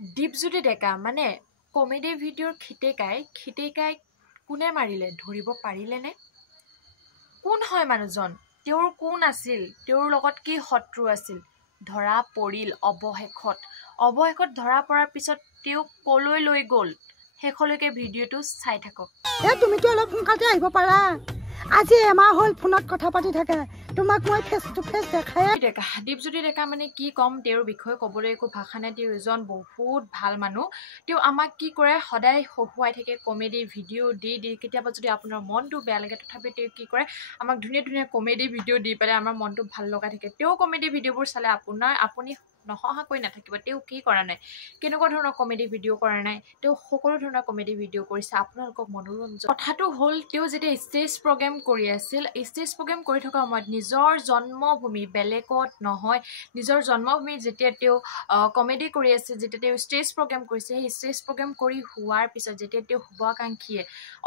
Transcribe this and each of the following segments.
দীপজ্যোতি ডেকা মানে কমেডি ভিডিঅ'ৰ খিটেকাই কোনে মাৰিলে ধৰিব পাৰিলেনে? কোন হয় মানুহজন? তেওঁৰ কোন আছিল? তেওঁৰ লগত কি শত্ৰু আছিল? ধৰা পৰিল অৱশেষত ধৰা পৰাৰ পিছত তেওঁক কলৈ লৈ গ'ল? শেষলৈকে ভিডিঅ'টো চাই থাকক। তুমিতো অলপ সোনকালে আহিব পাৰা। আজি এমাহ হ'ল ফোনত কথা পাতি থাকে, তোমাক মই ফেচ টু ফেচ দেখাই। দীপজ্যোতি ডেকা মানে কি ক'ম, তেওঁৰ বিষয়ে ক'বলৈ একো ভাষা নাই। তেওঁ এজন বহুত ভাল মানুহ। তেওঁ আমাক কি কৰে, সদায় হহুৱাই থাকে, কমেডি ভিডিঅ' দি কেতিয়াবা যদি আপোনাৰ মনটো বেয়া লাগে তথাপি তেওঁ কি কৰে, আমাক ধুনীয়া কমেডি ভিডিঅ' দি পেলাই আমাৰ মনটো ভাল লগাই থাকে। তেওঁ কমেডি ভিডিঅ'বোৰ চালে আপুনি নহহাকৈ নাথাকিব। তেওঁ কি কৰা নাই, কেনেকুৱা ধৰণৰ কমেডি ভিডিঅ' কৰা নাই, তেওঁ সকলো ধৰণৰ কমেডি ভিডিঅ' কৰিছে আপোনালোকক মনোৰঞ্জন। কথাটো হ'ল, তেওঁ যেতিয়া ষ্টেজ প্ৰগ্ৰেম কৰি আছিল, ষ্টেজ প্ৰগ্ৰেম কৰি থকা সময়ত নিজৰ জন্মভূমি বেলেগত নহয়, নিজৰ জন্মভূমি যেতিয়া তেওঁ কমেডি কৰি আছে, যেতিয়া তেওঁ ষ্টেজ প্ৰগ্ৰেম কৰিছে, সেই ষ্টেজ প্ৰগ্ৰেম কৰি হোৱাৰ পিছত যেতিয়া তেওঁ শুভাকাংক্ষীয়ে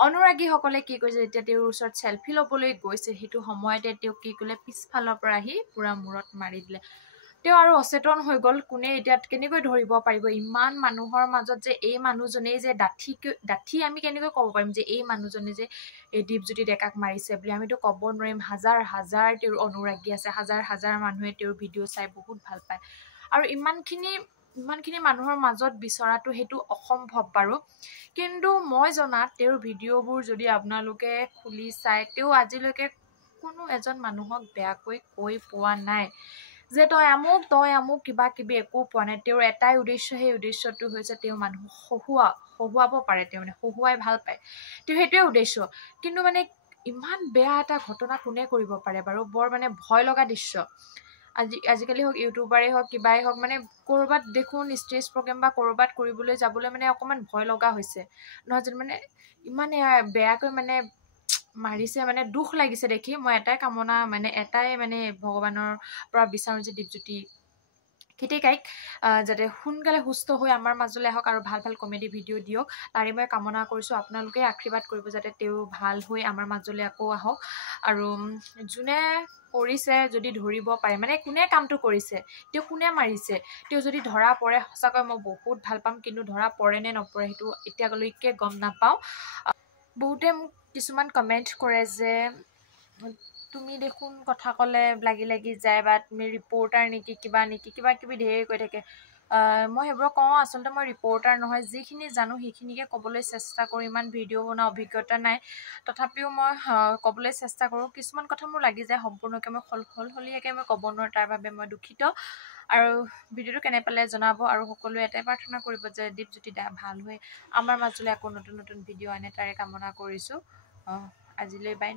অনুৰাগীসকলে কি কৰিছে, যেতিয়া তেওঁৰ ওচৰত চেলফি ল'বলৈ গৈছে, সেইটো সময়তে তেওঁ কি কৰিলে, পিছফালৰ পৰা আহি পুৰা মূৰত মাৰি দিলে। তেওঁ আৰু অচেতন হৈ গ'ল। কোনে এতিয়া কেনেকৈ ধৰিব পাৰিব? ইমান মানুহৰ মাজত যে এই মানুহজনেই যে ডাঠি আমি কেনেকৈ ক'ব পাৰিম যে এই মানুহজনে যে এই দীপজ্যোতি ডেকাক মাৰিছে বুলি? আমিতো ক'ব নোৱাৰিম। হাজাৰ তেওঁৰ অনুৰাগী আছে, হাজাৰ মানুহে তেওঁৰ ভিডিঅ' চাই বহুত ভাল পায়। আৰু ইমানখিনি মানুহৰ মাজত বিচৰাটো সেইটো অসম্ভৱ বাৰু। কিন্তু মই জনাত তেওঁৰ ভিডিঅ'বোৰ যদি আপোনালোকে খুলি চাই, তেওঁ আজিলৈকে কোনো এজন মানুহক বেয়াকৈ কৈ পোৱা নাই যে তই আমুক কিবা কিবি একো পোৱা নাই। তেওঁৰ এটাই উদ্দেশ্য, সেই উদ্দেশ্যটো হৈছে তেওঁ মানুহক হহুৱাব পাৰে, তেওঁ মানে হহুৱাই ভাল পায়, তেওঁ সেইটোৱে উদ্দেশ্য। কিন্তু মানে ইমান বেয়া এটা ঘটনা কোনে কৰিব পাৰে বাৰু? বৰ মানে ভয় লগা দৃশ্য। আজিকালি হওক ইউটিউবাৰেই হওক কিবাই হওক, মানে ক'ৰবাত দেখোন ষ্টেজ প্ৰগ্ৰেম বা ক'ৰবাত কৰিবলৈ যাবলৈ মানে অকণমান ভয় লগা হৈছে, নহয় জানো? মানে ইমানে বেয়াকৈ মানে মাৰিছে, মানে দুখ লাগিছে দেখি। মই এটাই ভগৱানৰ পৰা বিচাৰোঁ যে দীপজ্যোতি খিটেকাইক যাতে সোনকালে সুস্থ হৈ আমাৰ মাজলৈ আহক আৰু ভাল কমেডি ভিডিঅ' দিয়ক, তাৰে মই কামনা কৰিছোঁ। আপোনালোকে আশীৰ্বাদ কৰিব যাতে তেওঁ ভাল হৈ আমাৰ মাজলৈ আকৌ আহক। আৰু যোনে কৰিছে যদি ধৰিব পাৰে, মানে কোনে কামটো কৰিছে, তেওঁ কোনে মাৰিছে, তেওঁ যদি ধৰা পৰে সঁচাকৈ মই বহুত ভাল পাম। কিন্তু ধৰা পৰে নে নপৰে সেইটো এতিয়ালৈকে গম নাপাওঁ। বহুতে মোক কিছুমান কমেণ্ট কৰে যে তুমি দেখোন কথা ক'লে লাগি যায়, বা তুমি ৰিপৰ্টাৰ নেকি, কিবা কিবি ঢেৰ কৈ থাকে। মই সেইবোৰ কওঁ, আচলতে মই ৰিপৰ্টাৰ নহয়। যিখিনি জানো সেইখিনিকে ক'বলৈ চেষ্টা কৰোঁ। ইমান ভিডিঅ' বনোৱা অভিজ্ঞতা নাই, তথাপিও মই ক'বলৈ চেষ্টা কৰোঁ। কিছুমান কথা মোৰ লাগি যায়, সম্পূৰ্ণকৈ মই সলসলীয়াকৈ মই ক'ব নোৱাৰোঁ, তাৰ বাবে মই দুখিত। আৰু ভিডিঅ'টো কেনে পালে জনাব। আৰু সকলোৱে এটাই প্ৰাৰ্থনা কৰিব যে দীপজ্যোতি দা ভাল হৈ আমাৰ মাজলৈ আকৌ নতুন ভিডিঅ' আনে, তাৰে কামনা কৰিছোঁ। আজিলৈ বাই।